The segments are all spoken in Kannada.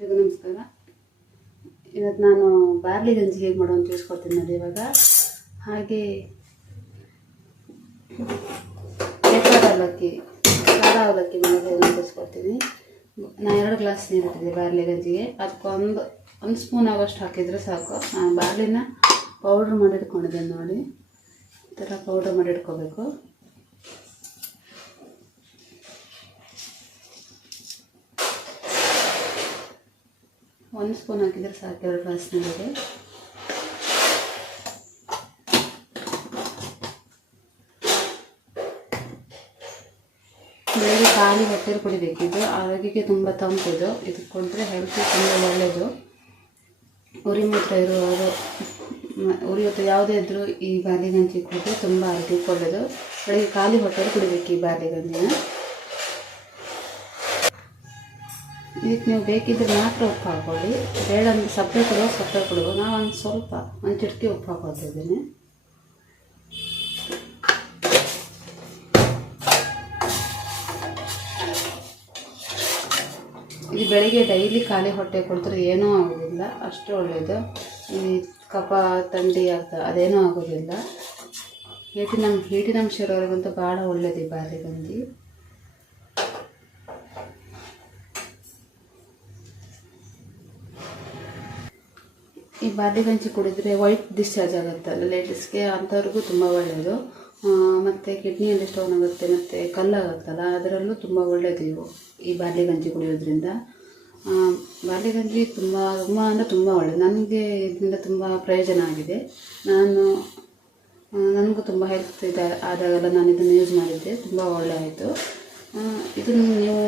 ಎಲ್ರಿಗೂ ನಮಸ್ಕಾರ. ಇವತ್ತು ನಾನು ಬಾರ್ಲಿ ಗಂಜಿ ಹೇಗೆ ಮಾಡೋ ಅಂತ ತಿಳಿಸ್ಕೊಡ್ತೀನಿ ನೋಡಿ ಇವಾಗ. ಹಾಗೆ ಬೇಕಾದ ಅವಲಕ್ಕಿ, ಖಾರ ಅವಲಕ್ಕಿ ಮಾಡೋದು ಹೇಗೆ ತಿಳಿಸ್ಕೊಡ್ತೀನಿ. ನಾನು ಎರಡು ಗ್ಲಾಸ್ ನೀರು ಇಟ್ಟಿದ್ದೆ ಬಾರ್ಲಿ ಗಂಜಿಗೆ. ಅದಕ್ಕೊಂದು ಒಂದು ಸ್ಪೂನ್ ಆಗೋಷ್ಟು ಹಾಕಿದರೆ ಸಾಕು. ನಾನು ಬಾರ್ಲಿನ ಪೌಡ್ರ್ ಮಾಡಿ ಇಟ್ಕೊಂಡಿದ್ದೇನೆ ನೋಡಿ. ಈ ಥರ ಪೌಡ್ರ್ ಮಾಡಿ ಒಂದು ಸ್ಪೂನ್ ಹಾಕಿದರೆ ಸಾಕು, ಎರಡು ಗ್ಲಾಸ್ ನೀರಿಗೆ. ಬೆಳಗ್ಗೆ ಖಾಲಿ ಹೊಟ್ಟೆಲಿ ಕುಡಿಬೇಕಿದ್ದು ಆರೋಗ್ಯಕ್ಕೆ ತುಂಬ ತಂಪಿದು ಇದು. ಕೊಟ್ಟರೆ ಹೆಲ್ತಿ ತುಂಬ ಒಳ್ಳೆಯದು ಉರಿ ಮೂತ್ರ ಇರುವಾಗ ಮ- ಉರಿ ಹೊತ್ತು ಯಾವುದೇ ಇದ್ದರೂ ಈ ಬಾಲಿಗಂಜಿ ಕುಡಿದ್ರೆ ತುಂಬ ಆರೋಗ್ಯಕ್ಕೆ ಒಳ್ಳೆಯದು ಬೆಳಗ್ಗೆ ಖಾಲಿ ಹೊಟ್ಟೆಲಿ ಕುಡಿಬೇಕು ಈ ಬಾರ್ಲಿ ಇದಕ್ಕೆ ನೀವು ಬೇಕಿದ್ರೆ ಮಾತ್ರ ಉಪ್ಪು ಹಾಕೊಳ್ಳಿ ಬೇಡ ಅಂದರೆ ಸಪ್ಪೆ ಕೊಡುವ ಸಪ್ಪೆ ಕೊಡುವ. ನಾವು ಒಂದು ಸ್ವಲ್ಪ ಒಂದು ಚಿಟಕಿ ಉಪ್ಪು ಹಾಕೋತಿದ್ದೀನಿ ಇದು ಬೆಳಿಗ್ಗೆ ಡೈಲಿ ಖಾಲಿ ಹೊಟ್ಟೆ ಕೊಡ್ತಾರೆ ಏನೂ ಆಗೋದಿಲ್ಲ. ಅಷ್ಟು ಒಳ್ಳೆಯದು ಈ ಕಫ, ಥಂಡಿ ಆಗ್ತಾ ಅದೇನೂ ಆಗೋದಿಲ್ಲ. ಹೀಟಿನ ಹೀಟಿನಂಶ ಇರೋರಿಗಂತೂ ಭಾಳ ಒಳ್ಳೆಯದು ಈ ಬಾರಿ ಗಂಜಿ ಈ ಬಾದಿ ಗಂಜಿ ಕುಡಿದ್ರೆ ವೈಟ್ ಡಿಸ್ಚಾರ್ಜ್ ಆಗುತ್ತಲ್ಲ ಲೇಡೀಸ್ಗೆ ಅಂಥವ್ರಿಗೂ ತುಂಬ ಒಳ್ಳೆಯದು ಮತ್ತು ಕಿಡ್ನಿಯಲ್ಲಿ ಸ್ಟೋನ್ ಆಗುತ್ತೆ, ಮತ್ತು ಕಲ್ಲಾಗುತ್ತಲ್ಲ ಅದರಲ್ಲೂ ತುಂಬ ಒಳ್ಳೆಯದು ಇವು, ಈ ಬಾದಿ ಗಂಜಿ ಕುಡಿಯೋದ್ರಿಂದ. ಬಾಲ್ಯ ಗಂಜಿ ತುಂಬ ತುಂಬ ಅಂದರೆ ತುಂಬ ಒಳ್ಳೆಯದು ನನಗೆ ಇದರಿಂದ ತುಂಬ ಪ್ರಯೋಜನ ಆಗಿದೆ. ನಾನು ನನಗೂ ತುಂಬ ಹೆಲ್ತ್ ಇದೆ ಆದಾಗೆಲ್ಲ ನಾನು ಇದನ್ನು ಯೂಸ್ ಮಾಡಿದ್ದೆ, ತುಂಬ ಒಳ್ಳೆ ಆಯಿತು. ಇದನ್ನು ನೀವು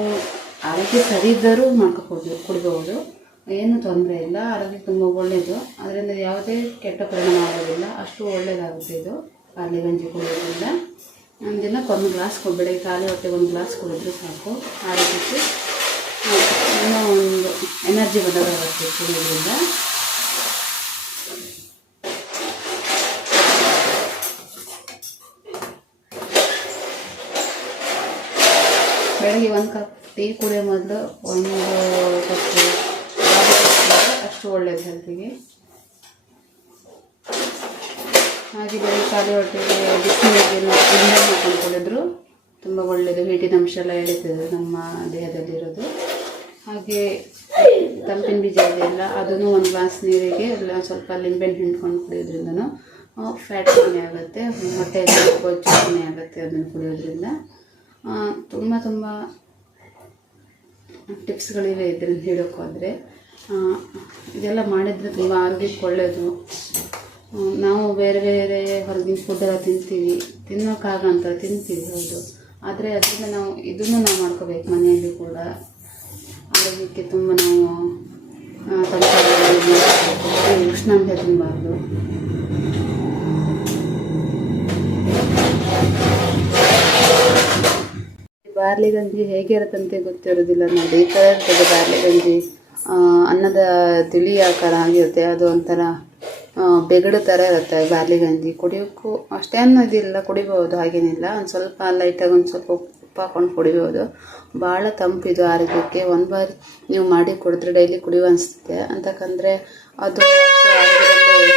ಆರೋಗ್ಯ ಸರಿ ಇದ್ದರೂ ಮಾಡ್ಕೋಬೋದು, ಕುಡಿಬಹುದು. ಏನು ತೊಂದರೆ ಇಲ್ಲ. ಆರೋಗ್ಯ ತುಂಬ ಒಳ್ಳೆಯದು ಅದರಿಂದ ಯಾವುದೇ ಕೆಟ್ಟ ಪರಿಣಾಮ ಆಗೋದಿಲ್ಲ. ಅಷ್ಟು ಒಳ್ಳೆಯದಾಗುತ್ತೆ ಇದು. ಬಾರ್ಲಿ ಗಂಜಿ ಕುಡಿಯೋದ್ರಿಂದ. ದಿನಕ್ಕೆ ಒಂದು ಗ್ಲಾಸ್ ಬೆಳಗ್ಗೆ ಖಾಲಿ ಹೊಟ್ಟೆಗೆ ಒಂದು ಗ್ಲಾಸ್ ಕುಡಿದ್ರೆ ಸಾಕು. ಆರೋಗ್ಯಕ್ಕೆ ಇನ್ನೂ ಒಂದು ಎನರ್ಜಿ ಬದಲಾಗುತ್ತೆ ಕುಡಿಯೋದ್ರಿಂದ. ಬೆಳಗ್ಗೆ ಒಂದು ಕಪ್ ಟೀ ಕುಡಿಯೋ ಮೊದಲು ಒಂದು ಕಪ್ ಅಷ್ಟು ಒಳ್ಳೆಯದು ಹೆಲ್ತಿಗೆ ಹಾಗೆ ಬೆಳಗ್ಗೆ ಖಾಲಿ ಹೊಟ್ಟೆಗೆ ಬಿಸಿನೀರಿಗೆ ಹಾಕೊಂಡು ಕುಡಿದ್ರು. ತುಂಬ ಒಳ್ಳೆಯದು ಹೀಟಿನ ಅಂಶ ಎಲ್ಲ ಎಳಿತದೆ ನಮ್ಮ ದೇಹದಲ್ಲಿರೋದು. ಹಾಗೆ ತಂಪಿನ ಬೀಜ ಇದೆಯಲ್ಲ ಅದನ್ನು ಒಂದು ಗ್ಲಾಸ್ ನೀರಿಗೆ ಎಲ್ಲ ಸ್ವಲ್ಪ ಲಿಂಬೆಹಣ್ಣು ಹಿಂಡ್ಕೊಂಡು ಕುಡಿಯೋದ್ರಿಂದನೂ ಫ್ಯಾಟ್ ಕಮ್ಮಿ ಆಗುತ್ತೆ ಹೊಟ್ಟೆ ಕೊಚ್ಚು ಕಮ್ಮಿ ಆಗುತ್ತೆ ಅದನ್ನು ಕುಡಿಯೋದ್ರಿಂದ. ತುಂಬ ತುಂಬ ಟಿಪ್ಸ್ಗಳಿವೆ ಇದರಿಂದ ಹೇಳೋಕ್ಕೋದ್ರೆ. ಇದೆಲ್ಲ ಮಾಡಿದರೆ ತುಂಬ ಆರೋಗ್ಯಕ್ಕೆ ಒಳ್ಳೆಯದು ನಾವು ಬೇರೆ ಬೇರೆ ಹೊರಗಿನ ಫುಡ್ ಎಲ್ಲ ತಿಂತೀವಿ. ತಿನ್ನೋಕ್ಕಾಗ ಅಂತ ತಿಂತೀವಿ ಹೌದು. ಆದರೆ ಅದರಿಂದ ನಾವು ಇದನ್ನು ನಾವು ಮಾಡ್ಕೋಬೇಕು ಮನೆಯಲ್ಲಿ ಕೂಡ. ಆರೋಗ್ಯಕ್ಕೆ ತುಂಬ ನಾವು ಉಷ್ಣಾಂಶ ತಿನ್ನಬಾರ್ದು ಬಾರ್ಲಿ ಗಂಜಿ ಹೇಗೆ ಇರುತ್ತಂತೆ ಗೊತ್ತಿರೋದಿಲ್ಲ ನೋಡಿ. ಈ ಥರ ಇರ್ತದೆ ಬಾರ್ಲಿ ಗಂಜಿ. ಅನ್ನದ ತಿಳಿ ಆಕಾರ ಆಗಿರುತ್ತೆ. ಅದು ಒಂಥರ ಬೆಗಡು ಥರ ಇರುತ್ತೆ ಬಾರ್ಲಿ ಗಂಜಿ ಕುಡಿಯೋಕ್ಕೂ ಅಷ್ಟೇ ಅನ್ನೋದಿಲ್ಲ ಕುಡಿಬೋದು ಹಾಗೇನಿಲ್ಲ. ಒಂದು ಸ್ವಲ್ಪ ಲೈಟಾಗಿ ಒಂದು ಸ್ವಲ್ಪ ಉಪ್ಪು ಹಾಕ್ಕೊಂಡು ಕುಡಿಬೋದು ಭಾಳ ತಂಪಿದು ಆರೋಗ್ಯಕ್ಕೆ. ಒಂದು ಬಾರಿ ನೀವು ಮಾಡಿ ಕುಡಿದ್ರೆ ಡೈಲಿ ಕುಡಿಯುವ ಅನಿಸುತ್ತೆ. ಅಂತಕ್ಕಂದರೆ ಅದು ಆರೋಗ್ಯದಲ್ಲಿ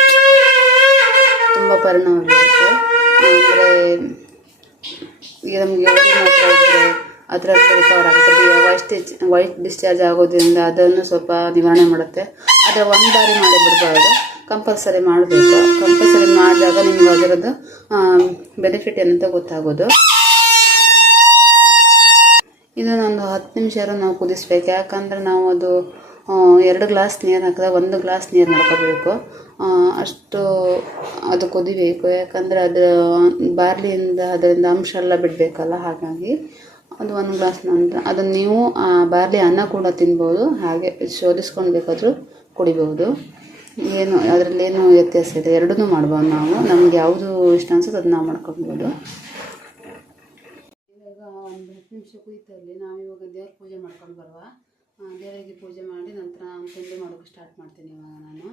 ತುಂಬ ಪರಿಣಾಮ ಬೀರುತ್ತೆ ಅಂದರೆ ಈಗ ನಮಗೆ ಅದರಲ್ಲಿ ರಿಕವರ್ ಆಗುತ್ತೆ ವೈಟ್ ಸ್ಟಿಚ್ ವೈಟ್ ಡಿಸ್ಚಾರ್ಜ್ ಆಗೋದ್ರಿಂದ ಅದನ್ನು ಸ್ವಲ್ಪ ನಿವಾರಣೆ ಮಾಡುತ್ತೆ. ಆದರೆ ಒಂದು ಬಾರಿ ಮಾಡಿ ಬಿಡಬಾರ್ದು. ಕಂಪಲ್ಸರಿ ಮಾಡಬೇಕು. ಕಂಪಲ್ಸರಿ ಮಾಡಿದಾಗ ನಿಮ್ಗೆ ಅದರದ್ದು ಬೆನಿಫಿಟ್ ಏನಂತ ಗೊತ್ತಾಗೋದು. ಇದನ್ನೊಂದು ಹತ್ತು ನಿಮಿಷ ನಾವು ಕುದಿಸ್ಬೇಕು. ಯಾಕಂದ್ರೆ ನಾವು ಅದು ಎರಡು ಗ್ಲಾಸ್ ನೀರು ಹಾಕಿದಾಗ ಒಂದು ಗ್ಲಾಸ್ ನೀರು ಮಾಡ್ಕೋಬೇಕು. ಅಷ್ಟು ಅದು ಕುದಿಬೇಕು. ಯಾಕಂದರೆ ಅದು ಬಾರ್ಲಿಯಿಂದ ಅದರಿಂದ ಅಂಶ ಎಲ್ಲ ಬಿಡಬೇಕಲ್ಲ ಹಾಗಾಗಿ. ಅದು ಒಂದು ಗ್ಲಾಸ್ ನಂತರ. ಅದನ್ನು ನೀವು ಬಾರ್ಲಿ ಅನ್ನ ಕೂಡ ತಿನ್ಬೋದು. ಹಾಗೆ ಶೋಧಿಸ್ಕೊಂಡು ಬೇಕಾದರೂ ಕುಡಿಬೋದು. ಏನು, ಅದರಲ್ಲಿ ಏನು ವ್ಯತ್ಯಾಸ ಇದೆ? ಎರಡನ್ನೂ ಮಾಡ್ಬೋದು ನಾವು. ನಮ್ಗೆ ಯಾವುದು ಇಷ್ಟ ಅನ್ಸುತ್ತೆ ಅದನ್ನ ನಾವು ಮಾಡ್ಕೊಬೋದು. ಇವಾಗ ಒಂದು ಹತ್ತು ನಿಮಿಷ ಕುಯ್ತಲ್ಲಿ ನಾವು ಇವಾಗ ದೇವ್ರ ಪೂಜೆ ಮಾಡ್ಕೊಂಡು ಬರುವ. ದೇವರಿಗೆ ಪೂಜೆ ಮಾಡಿ ನಂತರ ತಿಂಡಿ ಮಾಡೋಕ್ಕೆ ಸ್ಟಾರ್ಟ್ ಮಾಡ್ತೀನಿ ಇವಾಗ ನಾನು.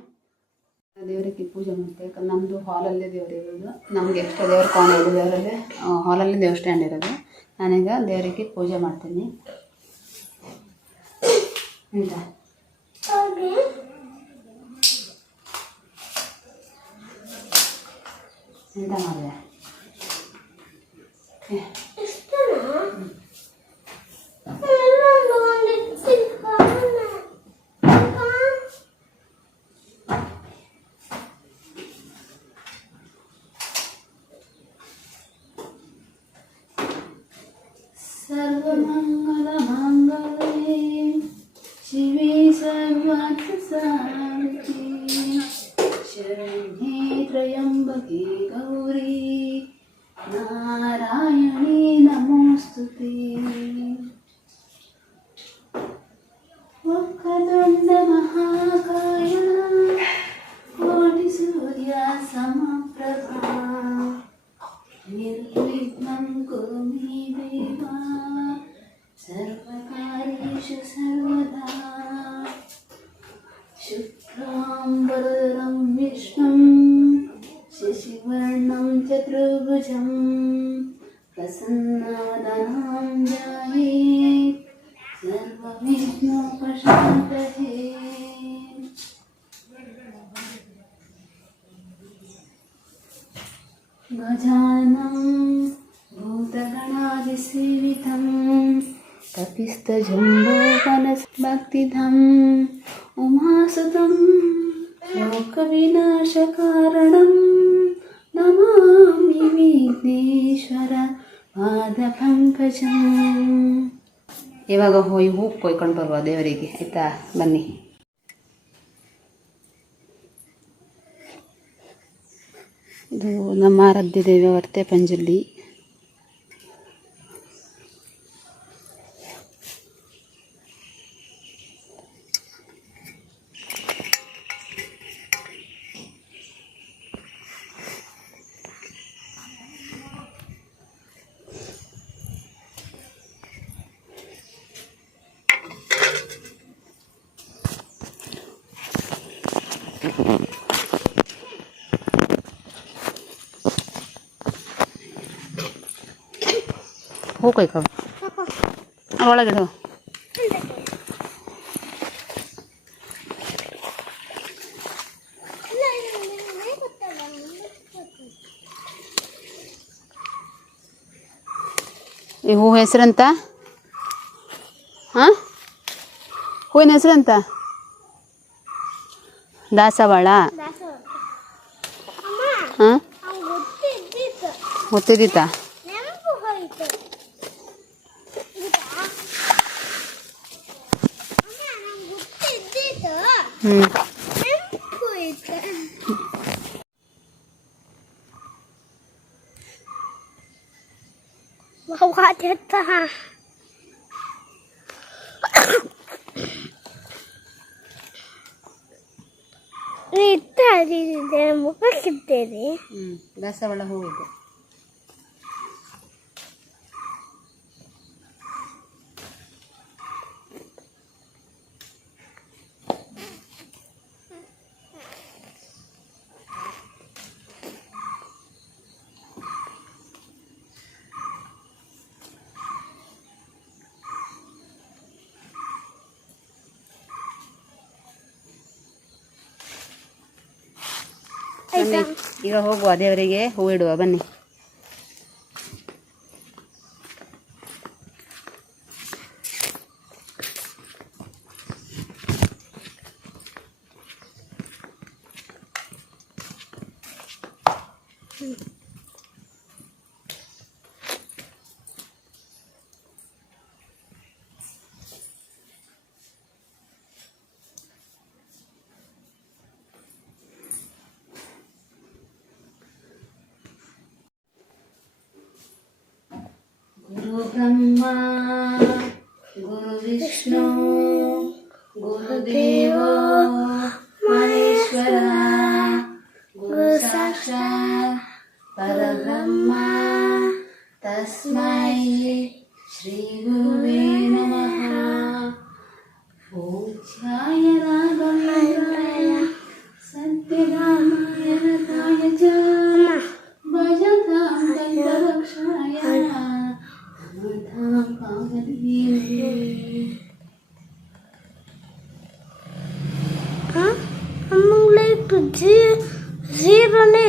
ದೇವರಿಗೆ ಪೂಜೆ ಮಾಡ್ತೇವೆ. ನಮ್ಮದು ಹಾಲಲ್ಲೇ ದೇವರು ಇರೋದು. ನಮಗೆ ಎಕ್ಸ್ಟ್ರಾ ದೇವ್ರ ಕೋಣೆ ಇದೆ ದೇವರಲ್ಲೇ ಹಾಲಲ್ಲಿ ದೇವ್ರ ಸ್ಟ್ಯಾಂಡ್ ಇರೋದು. ನಾನೀಗ ದೇವರಿಗೆ ಪೂಜೆ ಮಾಡ್ತೀನಿ. ಅಂತ ಎಂತ ಮಾಡಿದೆ? ఒక దొండ మహాకా कपिस्तजम्बोपनस्भक्तिधम् उमासुतं लोकविनाशकारणं नमामि ವಿಘ್ನೇಶ್ವರ ಪಾದಪಂಕಜಂ ಇವಾಗ ಹೋಗಿ ಹೂ ಕೊಯ್ಕೊಂಡು ಬರುವ ದೇವರಿಗೆ ಆಯ್ತಾ ಬನ್ನಿ ಇದು ನಮ್ಮ ಆರಾಧ್ಯ ದೇವಿ ವರ್ತೆ ಪಂಜುರ್ಲಿ ಹೂ ಕೊಯ್ಕೊ ಒಳಗಡೆ ಈ ಹೂ ಹೆಸರಂತ ಹಾಂ ಹೂವಿನ ಹೆಸರಂತ ದಾಸವಾಳ ಹಾಂ ಗೊತ್ತಿದ್ದಿತ್ತಾ ನೆನಪು ಹೋಯ್ತು ಅಮ್ಮ ನಂಗೆ ಗೊತ್ತಿದ್ದಿತ್ತು ಹ್ಞೂ ನೆನಪು ಹೋಯ್ತು ವಾದ್ಯತ್ತ ಇಟ್ಟಿದ್ದೆ ಮುಖಕ್ಕಿದ್ದೇನೆ ದಾಸವಾಳ ಹೂವಿದೆ. ಬನ್ನಿ. ಈಗ ಹೋಗುವ ದೇವರಿಗೆ ಹೂ ಇಡುವ. ಬನ್ನಿ. Brahma, Guru Vishnu, Guru Deva. Ji ಜೀರೋನೇ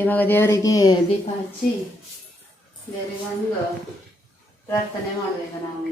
ಇವಾಗ ದೇವರಿಗೆ ದೀಪ ಹಚ್ಚಿ ದೇವರಿಗೆ ಒಂದು ಪ್ರಾರ್ಥನೆ ಮಾಡಬೇಕು ನಾವೀಗ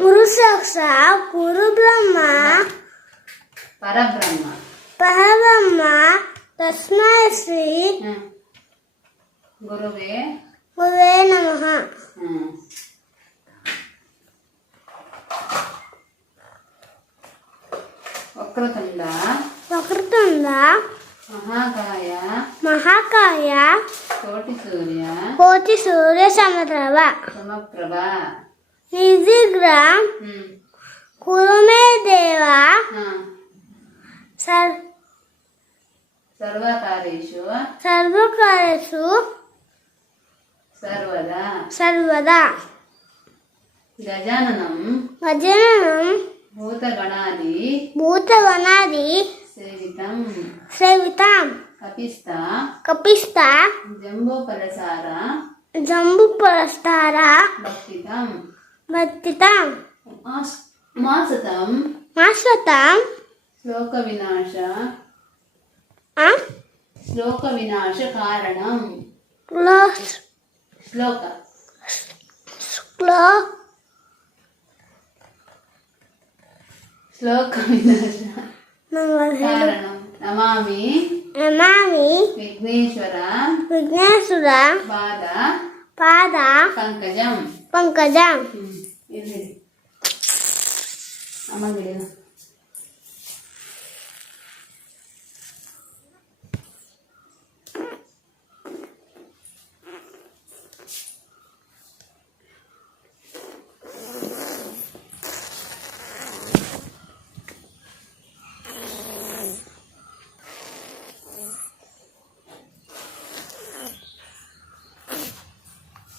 గురు సాక్షా గురు బ్రహ్మ పరబ్రహ్మ. పరబ్రహ్మ తస్మై శ్రీ గురువే. గురువే నమ. వక్రతుండ. వక్రతుండ. మహాకాయ. మహాకాయ. కోటి సూర్య. కోటి సూర్య సమప్రభ సమప్రభ. నిజిగ్రా కురుమే దేవా సర్ సర్వకారేషు. సర్వకారేషు సర్వదా. సర్వదా. గజాననం. గజాననం. భూతగణాది. భూతగణాది. సేవితం. సేవితం. కపిస్త. కపిస్త. జంబు పరసార జంబు పరసార భక్షితం మత్తితాం మాసతం. మాశ్వతాం శ్లోక వినాశ శ్లోక వినాశ కారణం శ్లోక. శ్లోక వినాశ కారణం. నమామి. నమామి. విఘ్నేశ్వర. విఘ్నేశ్వర. పాద పాద పంకజం. ಕಾರಣಂ ನಮಾಮಿ ನಮಾಮಿ ವಿಘ್ನೇಶ್ವರ ವಿಘ್ನೇಶ್ವರ ಪಾದ ಪಾದ ಪಂಕಜಂ ಪಂಕಜ ಹ್ಮ್ ಇಲ್ಲಿ ಅಮ್ಮಂಗಿಡಿ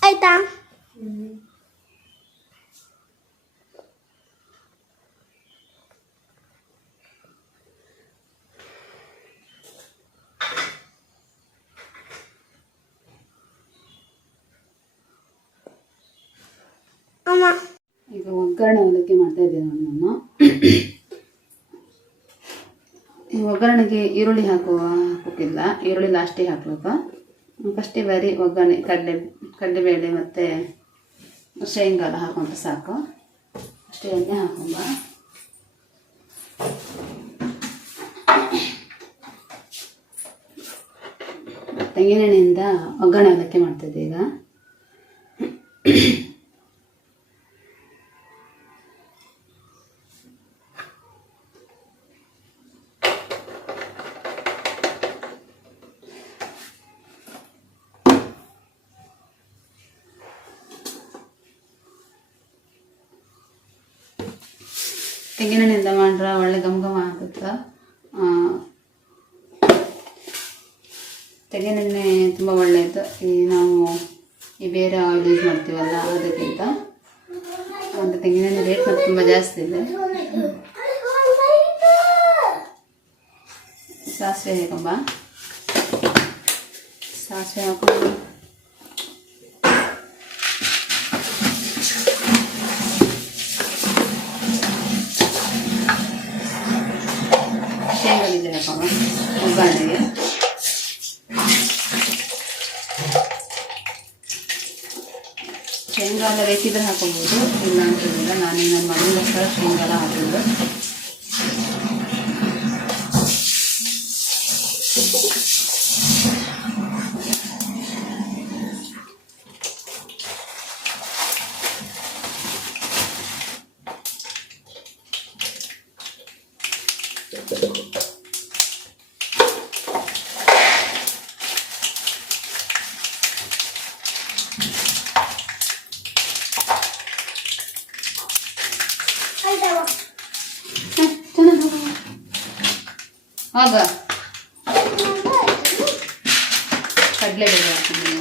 ಆಯ್ತಾ ಅಮ್ಮ ಈಗ ಒಗ್ಗರಣೆ ಅವಲಕ್ಕಿ ಮಾಡ್ತಾ ಇದ್ದೀನಿ ನೋಡಿ ನಾನು. ಈ ಒಗ್ಗರಣೆಗೆ ಈರುಳ್ಳಿ ಹಾಕುವ ಹಾಕೋಕ್ಕಿಲ್ಲ. ಈರುಳ್ಳಿ ಲಾಸ್ಟಿಗೆ ಹಾಕಬೇಕು. ಫಸ್ಟಿಗೆ ಬಾರಿ ಒಗ್ಗರಣೆ, ಕಡಲೆ, ಕಡಲೆಬೇಳೆ ಮತ್ತು ಶೇಂಗಾ ಎಲ್ಲ ಹಾಕೊಂಡ್ರೆ ಸಾಕು. ಅಷ್ಟೇ ಎಣ್ಣೆ ಹಾಕೊಂಬ ತೆಂಗಿನೆಣ್ಣೆಯಿಂದ ಒಗ್ಗರಣೆ ಅದಕ್ಕೆ ಮಾಡ್ತಿದ್ದೆ ಈಗ. ತೆಂಗಿನೆಣ್ಣೆಯಿಂದ ಮಾಡ್ರೆ ಒಳ್ಳೆ ಘಮ ಘಮ ಆಗುತ್ತೆ. ತೆಂಗಿನೆಣ್ಣೆ ತುಂಬ ಒಳ್ಳೆಯದು ಈ ನಾವು ಈ ಬೇರೆ ಆಯಿಲ್ ಯೂಸ್ ಮಾಡ್ತೀವಲ್ಲ ಅದಕ್ಕಿಂತ. ಒಂದು ತೆಂಗಿನೆಣ್ಣೆ ರೇಟ್ ಮತ್ತು ತುಂಬ ಜಾಸ್ತಿ ಇದೆ. ಸಾಸಿವೆ ಹೇಗಮ್ಮ ಸಾಸಿವೆ ಹಾಕೊಂಡು ಶೇಂಗಾ ಬೀಜ ಹಾಕೋಣ ಒಗ್ಗರಣೆಗೆ ಶೇಂಗಾ ಎಲ್ಲ ಬೇಕಿದ್ರೆ ಹಾಕೋಬೋದು ಇಲ್ಲ ಅಂತಂದಿಲ್ಲ ನಾನು ನನ್ನ ಮಗನಿಗೋಸ್ಕರ ಶೇಂಗಾ ಎಲ್ಲ ಹಾಕಿದ್ದು ಹೋಗ ಕಡಲೆ ಬೇಳೆ ಹಾಕ್ತೀನಿ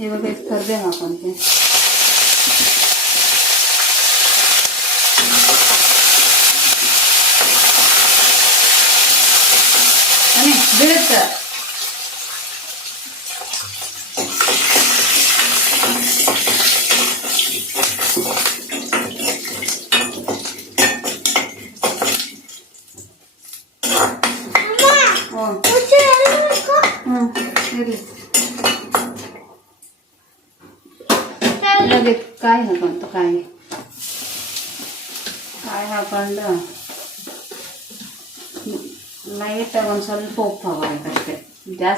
ಇವಾಗ ಇದು ಕರ್ಬೇವು ಹಾಕೊಂತೀನಿ ಮನೆ ಬೀಳುತ್ತೆ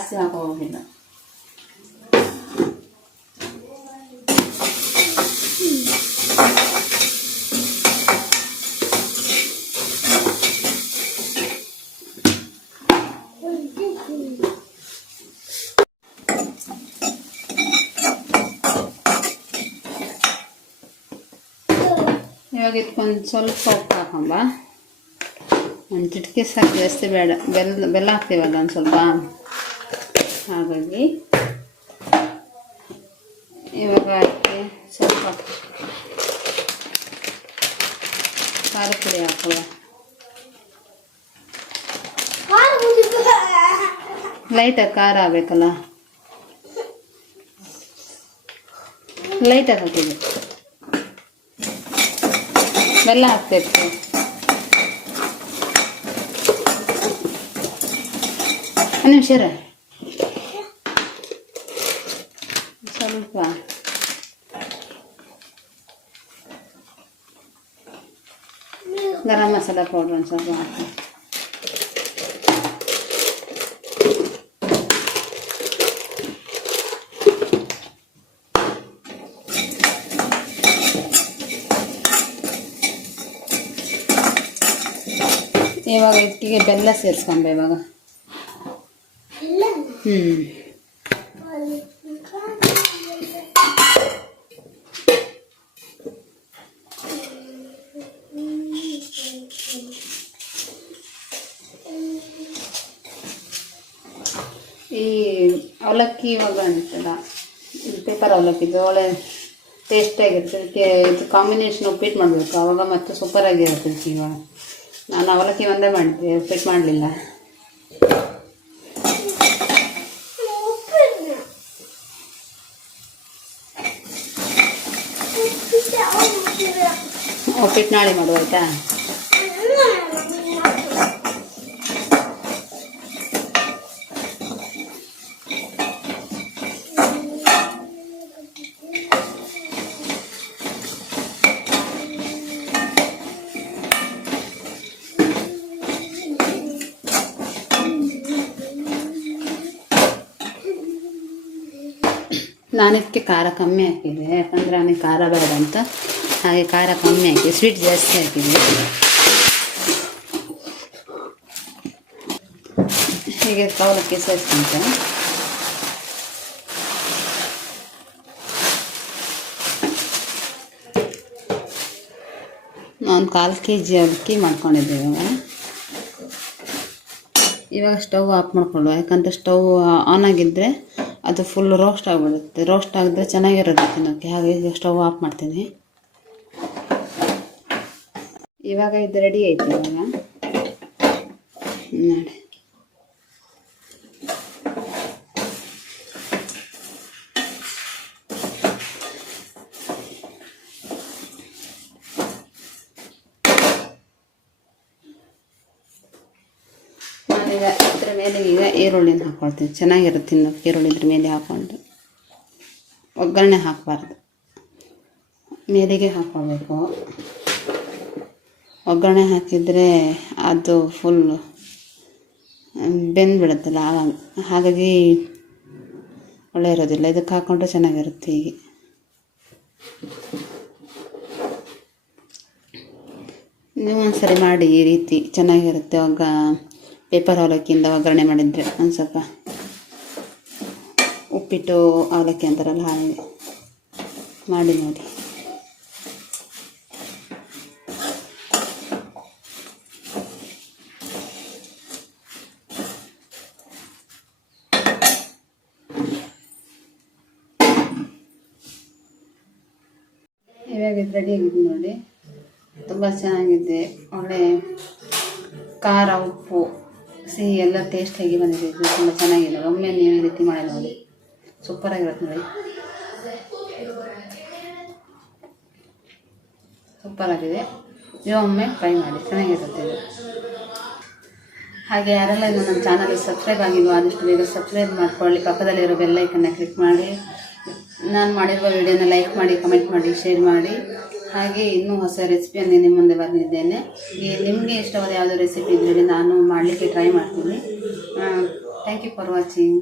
ಜಾಸ್ತಿ ಹಾಕೋಗಿಲ್ಲ ಇವಾಗ ಇದಕ್ಕೊಂದು ಸ್ವಲ್ಪ ಉಪ್ಪು ಹಾಕೊಂಬ ಒಂದು ಚಿಟಿಕೆ ಸಾಕು ಜಾಸ್ತಿ ಬೇಡ ಬೆಲ್ಲ ಬೆಲ್ಲ ಹಾಕ್ತೀವಲ್ಲ ಒಂದು ಸ್ವಲ್ಪ ಹಾಗಾಗಿ ಇವಾಗ ಅದಕ್ಕೆ ಸ್ವಲ್ಪ ಖಾರ ಪುಡಿ ಹಾಕುವ. ಲೈಟಾಗಿ ಖಾರ ಆಗಬೇಕಲ್ಲ? ಲೈಟಾಗಿ ಹಾಕಿದೆ. ಬೆಲ್ಲ ಹಾಕ್ಬೇಕು. ನಿಮಿಷ ಇರು. ಸ್ವಲ್ಪ ಗರಂ ಮಸಾಲ ಪೌಡ್ರ್ ಒಂದು ಸ್ವಲ್ಪ ಹಾಕಿ ಇವಾಗ ಇದಕ್ಕೆ ಬೆಲ್ಲ ಸೇರಿಸ್ಕೊಂಬ ಇವಾಗ ಹ್ಞೂ ಈ ಅವಲಕ್ಕಿ ಅಂತಲ್ಲ. ಇದು ಪೇಪರ್ ಅವಲಕ್ಕಿ, ಇದು ಒಳ್ಳೆ ಟೇಸ್ಟಾಗಿರುತ್ತೆ ಇದಕ್ಕೆ ಇದು ಕಾಂಬಿನೇಷನ್ ಉಪ್ಪಿಟ್ಟು ಮಾಡಬೇಕು. ಅವಾಗ ಮತ್ತೆ ಸೂಪರಾಗಿರುತ್ತೆ ಇವಾಗ. ನಾನು ಅವಲಕ್ಕಿ ಒಂದೇ ಮಾಡಿದ್ದೆ ಉಪ್ಪಿಟ್ಟು ಮಾಡಲಿಲ್ಲ. ಉಪ್ಪಿಟ್ಟು ನಾಳೆ ಮಾಡುವ, ಆಯಿತಾ? ಇದಕ್ಕೆ ಖಾರ ಕಮ್ಮಿ ಹಾಕಿದೆ. ಯಾಕಂದರೆ ಅವನಿಗೆ ಖಾರ ಬೇಡ ಅಂತ. ಹಾಗೆ ಖಾರ ಕಮ್ಮಿ ಹಾಕಿದೆ. ಸ್ವೀಟ್ ಜಾಸ್ತಿ ಹಾಕಿದೆ. ಹೀಗೆ ಕವಲಕ್ಕೆ ಸೇರಿಸ್ಕೊಂತೆ ಒಂದು ಕಾಲು ಕೆ ಜಿ ಅಕ್ಕಿ ಮಾಡ್ಕೊಂಡಿದ್ದೇವೆ ಇವಾಗ ಸ್ಟವ್ ಆಫ್ ಮಾಡ್ಕೊಳ್ಳುವ. ಯಾಕಂದರೆ ಸ್ಟವ್ ಆನ್ ಆಗಿದ್ದರೆ ಅದು ಫುಲ್ ರೋಸ್ಟ್ ಆಗಿಬಿಡುತ್ತೆ. ರೋಸ್ಟ್ ಆಗಿದ್ರೆ ಚೆನ್ನಾಗಿರುತ್ತೆ ತಿನ್ನೋಕ್ಕೆ ಹಾಗೆ ಈಗ ಸ್ಟವ್ ಆಫ್ ಮಾಡ್ತೀನಿ. ಇವಾಗ ಇದು ರೆಡಿ ಆಯ್ತು ಇವಾಗ. ನೋಡಿ ನಾನೀಗ ಇದ್ರ ಮೇಲೆ ಈಗ ಈರುಳ್ಳಿನ ಹಾಕ್ಕೊಳ್ತೀನಿ ಚೆನ್ನಾಗಿರುತ್ತೆ ತಿನ್ನೋಕೆ. ಈರುಳ್ಳಿ ಇದ್ರ ಮೇಲೆ ಹಾಕ್ಕೊಂಡು ಒಗ್ಗರಣೆ ಹಾಕಬಾರ್ದು. ಮೇಲಿಗೆ ಹಾಕ್ಕೊಳ್ಬೇಕು ಒಗ್ಗರಣೆ ಹಾಕಿದರೆ ಅದು ಫುಲ್ ಬೆಂದ್ಬಿಡುತ್ತಲ್ಲ. ಹಾಗಾಗಿ ಒಳ್ಳೆ ಇರೋದಿಲ್ಲ. ಇದಕ್ಕೆ ಹಾಕ್ಕೊಂಡ್ರೆ ಚೆನ್ನಾಗಿರುತ್ತೆ ಹೀಗೆ. ನೀವು ಒಂದ್ಸರಿ ಮಾಡಿ ಈ ರೀತಿ ಚೆನ್ನಾಗಿರುತ್ತೆ. ಒಗ್ಗ ಪೇಪರ್ ಅವಲಕ್ಕಿಯಿಂದ ಒಗ್ಗರಣೆ ಮಾಡಿದರೆ ಒಂದು ಸ್ವಲ್ಪ ಉಪ್ಪಿಟ್ಟು ಅವಲಕ್ಕಿ ಅಂತಾರಲ್ಲ, ಹಾಗೆ ಮಾಡಿ ನೋಡಿ. ಇವಾಗ ರೆಡಿ ಆಗಿದೆ ನೋಡಿ. ತುಂಬ ಚೆನ್ನಾಗಿದೆ. ಒಳ್ಳೆ ಖಾರ ಉಪ್ಪು. ಸಿಹಿ ಎಲ್ಲ ಟೇಸ್ಟಾಗಿ ಬಂದಿದೆ. ಇದು ತುಂಬ ಚೆನ್ನಾಗಿದೆ. ಒಮ್ಮೆ ನೀವು ಈ ರೀತಿ ಮಾಡಿ ನೋಡಿ. ಸೂಪರಾಗಿರುತ್ತೆ ನೋಡಿ. ಸೂಪರಾಗಿದೆ ನೀವು ಒಮ್ಮೆ ಟ್ರೈ ಮಾಡಿ. ಚೆನ್ನಾಗಿರುತ್ತೆ ಇದು. ಹಾಗೆ ಯಾರೆಲ್ಲ ಇನ್ನು ನನ್ನ ಚಾನಲ್ ಸಬ್ಸ್ಕ್ರೈಬ್ ಆಗಿಲ್ವೋ, ಆದಷ್ಟು ಬೇಗ ಸಬ್ಸ್ಕ್ರೈಬ್ ಮಾಡ್ಕೊಳ್ಳಿ. ಪಕ್ಕದಲ್ಲಿರೋ ಬೆಲ್ಲೈಕನ್ನ ಕ್ಲಿಕ್ ಮಾಡಿ. ನಾನು ಮಾಡಿರುವ ವಿಡಿಯೋನ ಲೈಕ್ ಮಾಡಿ ಕಮೆಂಟ್ ಮಾಡಿ ಶೇರ್ ಮಾಡಿ. ಹಾಗೆ ಇನ್ನೂ ಹೊಸ ರೆಸಿಪಿಯನ್ನು ನಿಮ್ಮ ಮುಂದೆ ಬಂದಿದ್ದೇನೆ ಈ ನಿಮಗೆ ಇಷ್ಟವಾದ ಯಾವುದೋ ರೆಸಿಪಿ ಇದ್ರೆ ನಾನು ಮಾಡಲಿಕ್ಕೆ ಟ್ರೈ ಮಾಡ್ತೀನಿ. Thank you for watching